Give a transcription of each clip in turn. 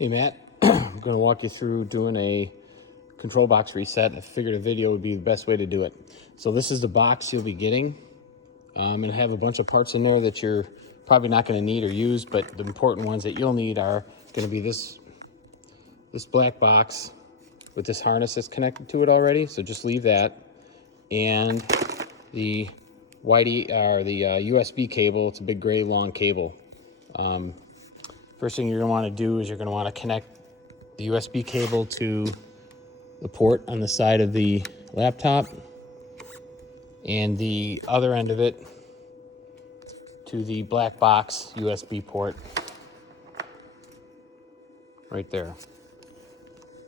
Hey Matt, I'm going to walk you through doing a control box reset. I figured a video would be the best way to do it. So this is the box you'll be getting. And have a bunch of parts in there that you're probably not going to need or use, but the important ones that you'll need are going to be this black box with this harness that's connected to it already. So just leave that, and the USB cable. It's a big gray long cable. First thing you're going to want to do is you're going to want to connect the USB cable to the port on the side of the laptop, and the other end of it to the black box USB port right there.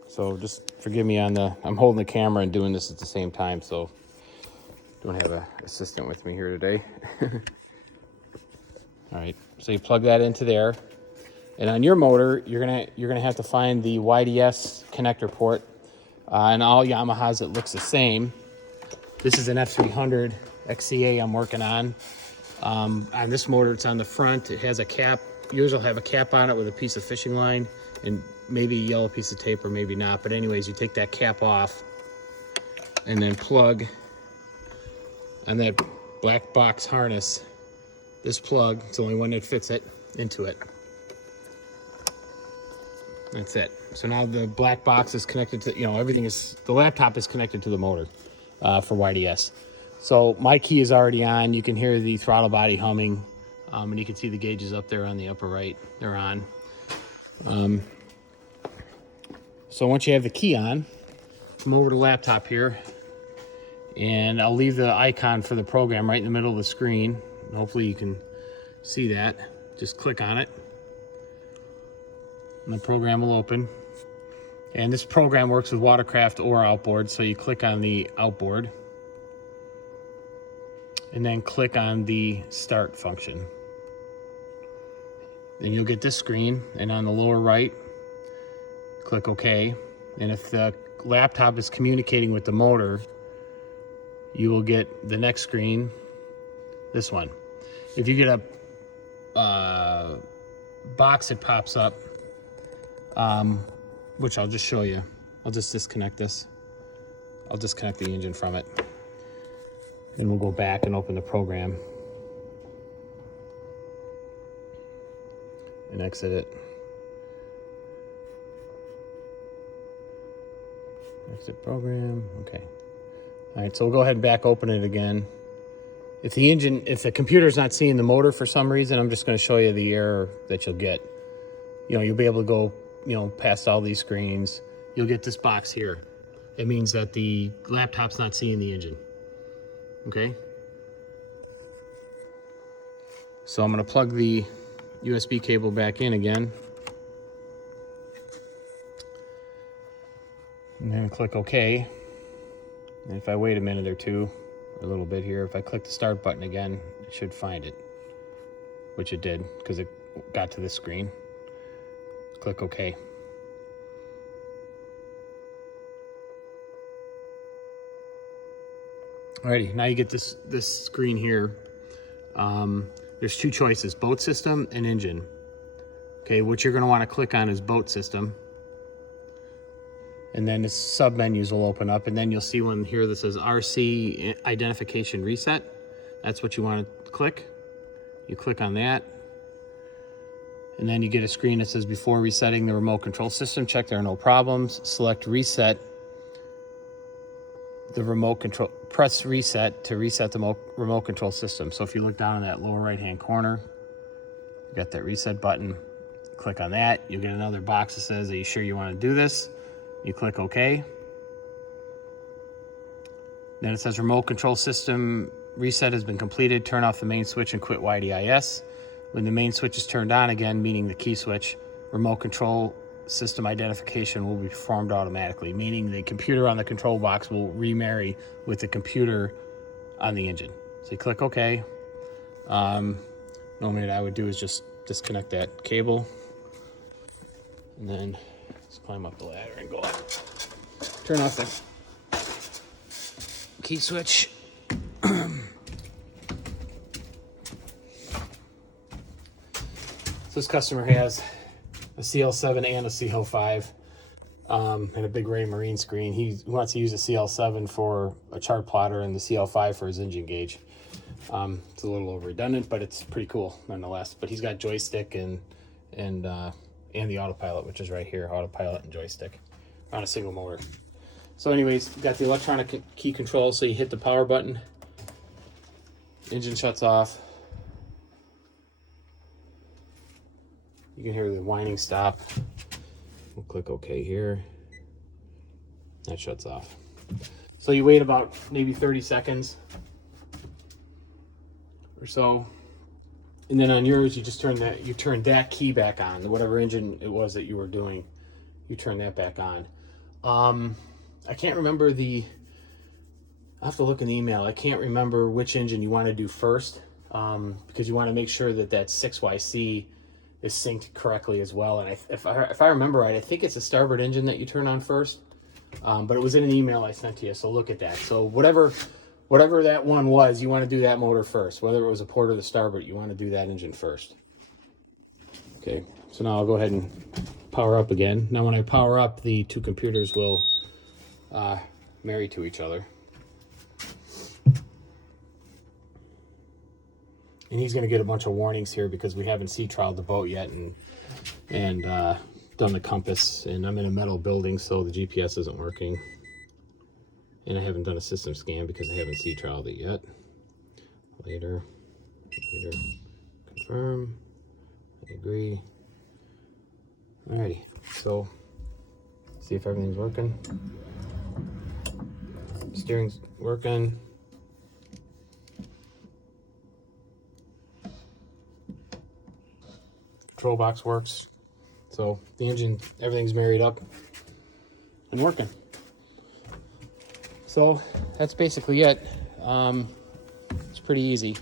So just forgive me I'm holding the camera and doing this at the same time, so don't have an assistant with me here today. All right, so you plug that into there. And on your motor, you're gonna have to find the YDS connector port. And all Yamahas, it looks the same. This is an F300 XCA I'm working on. On this motor, it's on the front. It has a cap. Yours will have a cap on it with a piece of fishing line and maybe a yellow piece of tape or maybe not. But anyways, you take that cap off and then plug on that black box harness. This plug, it's the only one that fits it, into it. That's it. So now the black box is connected to, the laptop is connected to the motor for YDS. So my key is already on. You can hear the throttle body humming, and you can see the gauges up there on the upper right. They're on. So once you have the key on, come over to the laptop here, and I'll leave the icon for the program right in the middle of the screen. Hopefully you can see that. Just click on it, and the program will open. And this program works with watercraft or outboard, so you click on the outboard and then click on the start function. Then you'll get this screen, and on the lower right, click OK. And if the laptop is communicating with the motor, you will get the next screen, this one. If you get a box that pops up, which I'll just show you. I'll just disconnect this. I'll disconnect the engine from it. Then we'll go back and open the program and exit it. Exit program, okay. All right, so we'll go ahead and back open it again. If the computer's not seeing the motor for some reason, I'm just gonna show you the error that you'll get. You'll be able to go, past all these screens. You'll get this box here. It means that the laptop's not seeing the engine, okay? So I'm gonna plug the USB cable back in again. And then click OK. And if I wait a minute or two, a little bit here, if I click the start button again, it should find it, which it did, because it got to this screen. Click OK. Alrighty, now you get this screen here. There's two choices, boat system and engine. Okay, what you're going to want to click on is boat system. And then the sub menus will open up, and then you'll see one here that says RC identification reset. That's what you want to click. You click on that, and then you get a screen that says before resetting the remote control system, check there are no problems. Select reset the remote control, press reset to reset the remote control system. So if you look down in that lower right hand corner, you got that reset button. Click on that. You'll get another box that says, are you sure you want to do this? You click OK. Then it says remote control system reset has been completed. Turn off the main switch and quit YDS. When the main switch is turned on again, meaning the key switch, remote control system identification will be performed automatically, meaning the computer on the control box will remarry with the computer on the engine. So you click OK. Normally what I would do is just disconnect that cable and then just climb up the ladder and go up. Turn off the key switch. So this customer has a CL7 and a CL5, and a big Ray Marine screen. He wants to use a CL7 for a chart plotter and the CL5 for his engine gauge. It's a little redundant, but it's pretty cool nonetheless. But he's got joystick and the autopilot, which is right here, autopilot and joystick on a single motor. So anyways, got the electronic key control, so you hit the power button, engine shuts off. You can hear the whining stop. We'll click OK here. That shuts off. So you wait about maybe 30 seconds or so. And then on yours, you just turn that key back on, whatever engine it was that you were doing, you turn that back on. I can't remember I'll have to look in the email. I can't remember which engine you want to do first, because you want to make sure that 6YC is synced correctly as well. And if I remember right, I think it's a starboard engine that you turn on first, but it was in an email I sent to you, so look at that. So whatever that one was, you want to do that motor first. Whether it was a port or the starboard, you want to do that engine first. Okay, so now I'll go ahead and power up again. Now when I power up, the two computers will marry to each other. And he's going to get a bunch of warnings here because we haven't sea trialed the boat yet and done the compass. And I'm in a metal building, so the GPS isn't working. And I haven't done a system scan because I haven't sea trialed it yet. Later, confirm, I agree. Alrighty, so see if everything's working. Steering's working. Control box works. So the engine, everything's married up and working. So that's basically it. It's pretty easy.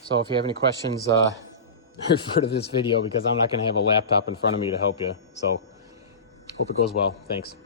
So if you have any questions, refer to this video because I'm not going to have a laptop in front of me to help you. So hope it goes well. Thanks.